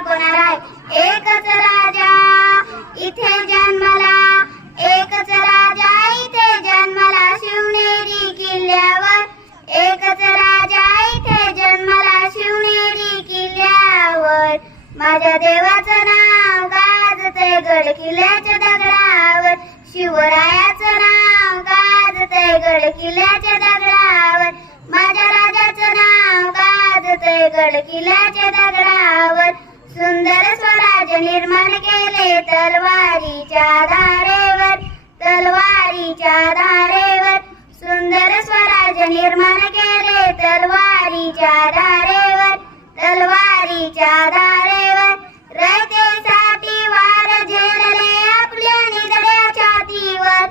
कोणाला एकच राजा इथे जन्मला, एकच राजा इथे जन्मला शिवनेरी किल्ल्यावर, एकच राजा इथे जन्मला शिवनेरी किल्ल्यावर. माझ्या देवाचं नाव गाजतंय गड किल्ल्याच्या दगडावर, शिवरायाचं नाव गाजतंय गड किल्ल्याच्या दगडावर, माझ्या राजाचं नाव गाजतंय गड किल्ल्याच्या दगडावर. सुंदर स्वराज्य निर्माण केले तलवारीच्या धारेवर, तलवारीच्या धारेवर. सुंदर स्वराज्य निर्माण केले तलवारीच्या धारेवर, तलवारीच्या धारेवर. रयतेसाठी वार झेलले आपल्या निधड्या छातीवर,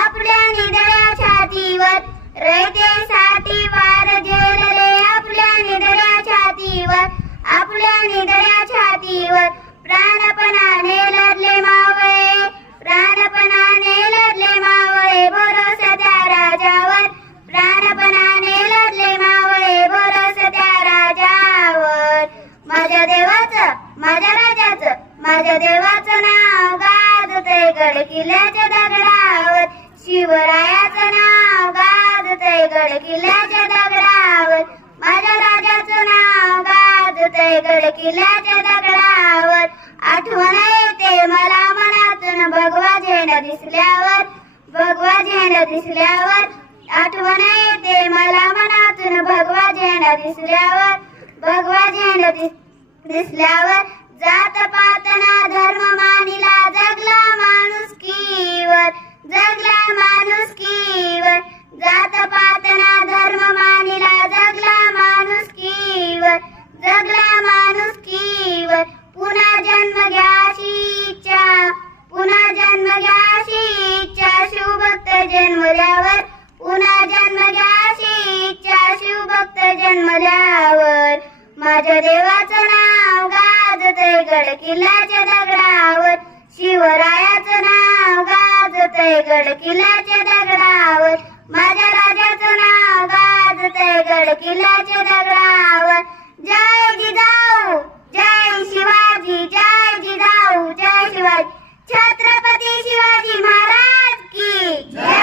आपल्या निधड्या छातीवर. रयतेसाठी वार झेलले आपल्या निधड्या छातीवर, आपल्या निधड्या छातीवर. प्राणपणाने लढले मावळे, प्राणपणाने लढले मावळे भरोसा त्या राजावर, प्राणपणाने लढले मावळे भरोसा त्या राजावर. माझ्या देवाचं, माझ्या राजाचं, माझ्या देवाचं नाव गाजतंय गड किल्ल्याच्या दगडावर, शिवरायाचं नाव गाजतंय गड किल्ल्याच्या दगडावर, माझ्या राजाचं नाव गाजतंय गड किल्ल्याच्या दगडावर. आठवण येते मला मनातून भगवा झेंडा दिसल्यावर, भगवा झेंडा दिसल्यावर. आठवण येते मला मनातून भगवा झेंडा दिसल्यावर, भगवा झेंडा दिसल्यावर. जात पातना धर्म मानिला जगला माणुसकीवर, जगला माणुसकीवर. जात पातना धर्म मानिला जगला माणुसकीवर, जगला माणुसकीवर. पुन्हा जन्म घ्याशी इच्छा, पुन्हा जन्म घ्याशी इच्छा शिवभक्त जन्मल्यावर, पुन्हा जन्म घ्याशी इच्छा शिवभक्त जन्मल्यावर. माझ्या देवाचं नाव गाजतंय गड किल्ल्याच्या दगडावर, शिवरायाचं नाव गाजतंय गड किल्ल्याच्या दगडावर, माझ्या राजाचं नाव गाजतंय गड किल्ल्याच्या दगडावर. जय जिजाऊ, जय शिवाजी, जय जिजाऊ, जय शिवाजी. छत्रपती शिवाजी महाराज की जय.